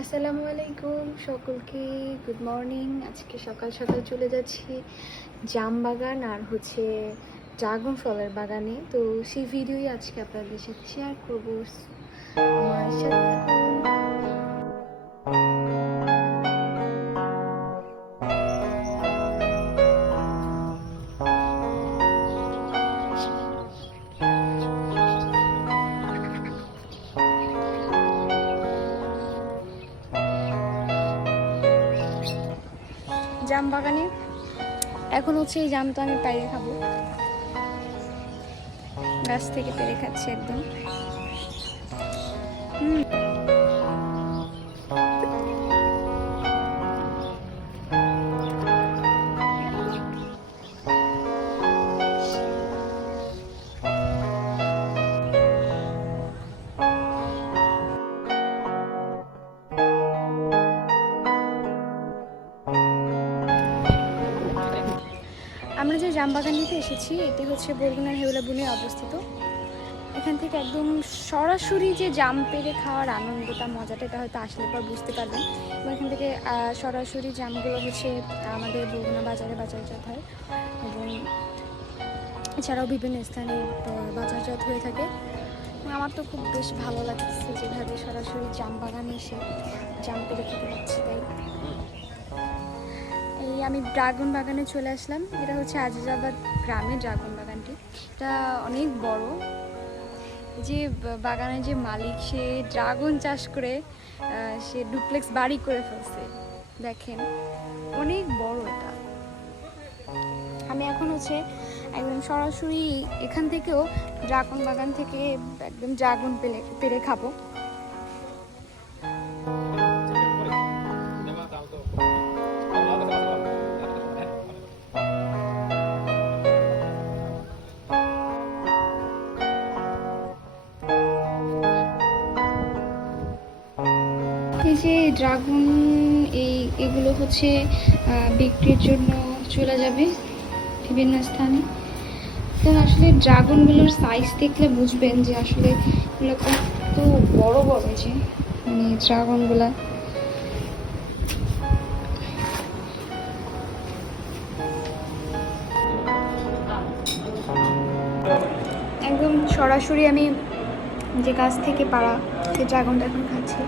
আসসালামু আলাইকুম সকলকে, গুড মর্নিং। আজকে সকাল সকাল চলে যাচ্ছি জাম বাগান আর ড্রাগন ফলের বাগানে। তো সেই ভিডিওই আজকে আপনাদের সাথে শেয়ার করবো। আমার সাথে থাকুন। জাম বাগানে এখন এই জামটা আমি পেড়ে খাবো, গাছ থেকে পেড়ে খাচ্ছি একদম। আমরা যে জাম বাগানটিতে এসেছি এটি বরগুনার হেওলা বনে অবস্থিত। এখান থেকে একদম সরাসরি যে জাম পেড়ে খাওয়ার আনন্দটা, মজাটা, এটা হয়তো আসলে পর বুঝতে পারবেন। এবং এখান থেকে সরাসরি জামগুলো আমাদের বরগুনা বাজারে বাজারজাত হয় এবং এছাড়াও বিভিন্ন স্থানে বাজারজাত হয়ে থাকে। আমার তো খুব বেশ ভালো লাগছে যেভাবে সরাসরি জাম বাগানে এসে জাম পেড়ে খেতে পাচ্ছি। তাই আমি ড্রাগন বাগানে চলে আসলাম। এটা আজিজাবাদ গ্রামের ড্রাগন বাগানটি। এটা অনেক বড়। যে বাগানের যে মালিক, সে ড্রাগন চাষ করে সে ডুপ্লেক্স বাড়ি করে ফেলছে। দেখেন অনেক বড় এটা। আমি এখন একদম সরাসরি এখান থেকেও ড্রাগন বাগান থেকে একদম ড্রাগন পেড়ে খাবো। এই যে ড্রাগন এগুলো বিক্রির জন্য চলে যাবে বিভিন্ন স্থানে। তো আসলে ড্রাগনগুলোর সাইজ দেখলে বুঝবেন যে আসলে এগুলো কত বড় বড়। যে ড্রাগনগুলা একদম সরাসরি আমি যে গাছ থেকে পাড়া সেই ড্রাগনটা এখন খাচ্ছি।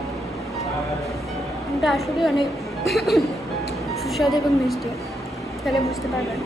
এটা আসলে অনেক সুস্বাদু এবং মিষ্টি, তাহলে বুঝতে পারবেন।